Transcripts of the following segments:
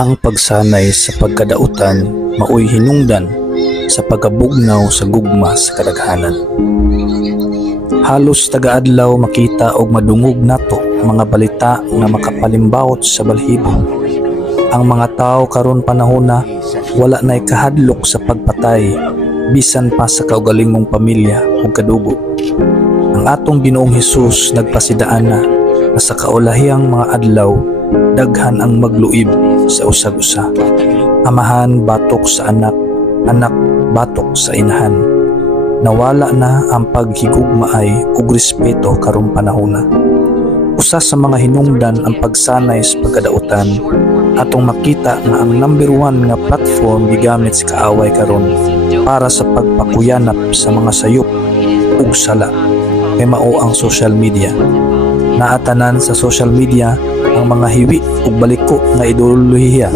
Ang pagsanay sa pagkadautan maoy hinungdan sa pagkabugnaw sa gugma sa kadaghanan. Halos tagaadlaw makita og madungog nato mga balita nga makapalimbaot sa balhibo. Ang mga tao karon panahona wala nay kahadlok sa pagpatay bisan pa sa kaugalingong pamilya ug kadugo. Ang atong Ginoong Hesus nagpasidaan na sa kaulahiyang mga adlaw daghan ang magluib sa usag-usa. Amahan batok sa anak, anak batok sa inahan. Nawala na ang paghigugmaay ug respeto karong panahona. Usa sa mga hinungdan ang pagsanay sa pagkadautan. Atong makita nga ang number 1 nga platform gigamit sa kaaway karon para sa pagpakuyanap sa mga sayop ug sala kay mao ang social media. Naatanan sa social media ang mga hiwi ug baliko nga ideolohiya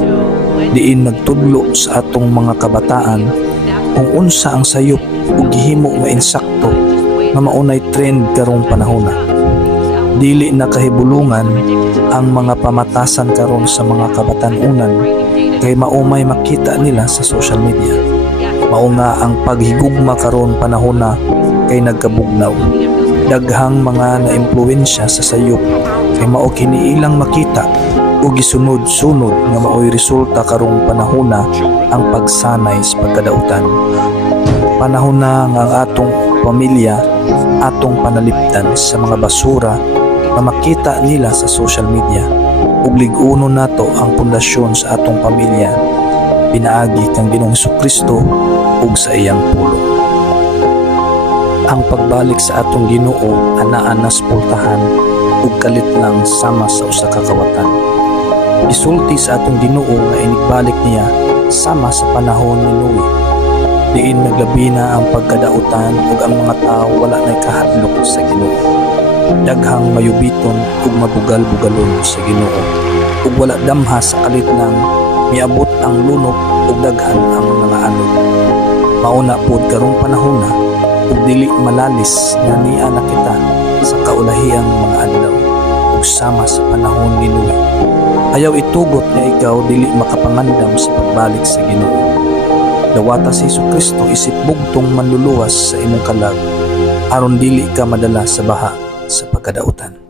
diin nagtudlo sa atong mga kabataan kung unsa ang sayop ug gihimo nga insakto nga maunay trend karong panahona. Dili na kahibulungan ang mga pamatasan karon sa mga kabatanunan kay maumay makita nila sa social media. Mao nga ang paghigugma karon panahona kay nagkabugnaw. Daghang mga naimpluwensya sa sayop kay mao kini ilang makita o gisunod-sunod nga maoy resulta karong panahona ang pagsanay sa pagkadautan. Panahon na nga ang atong pamilya atong panalipdan sa mga basura na makita nila sa social media. Ug lig-uno nato ang pundasyon sa atong pamilya pinaagi kang Ginoong Hesukristo ug sa iyang pulong. Ang pagbalik sa atong Ginoo anaa nas pultahan ug kalit lang sama sa usa ka kawatan. Gisulti sa atong Ginoo nga inigbalik niya sama sa panahon ni Noe. Diin naglabi na ang pagkadautan ug ang mga tao wala nay kahadlok sa Ginoo. Daghang mayubiton ug mabugal-bugalon sa Ginoo ug wala damha sa kalit lang miabot ang lunok ug daghan ang mga anod. Mauna pod karong panahona ug dili malalis nga niya na kita sa kaulahiyang mga adlaw ug sama sa panahon ni Noe. Ayaw itugot nga ikaw dili makapangandam sa pagbalik sa Ginoo. Dawata si Hesukristo isip bugtong manluluwas sa imong kalag aron dili ka madala sa baha sa pagkadautan.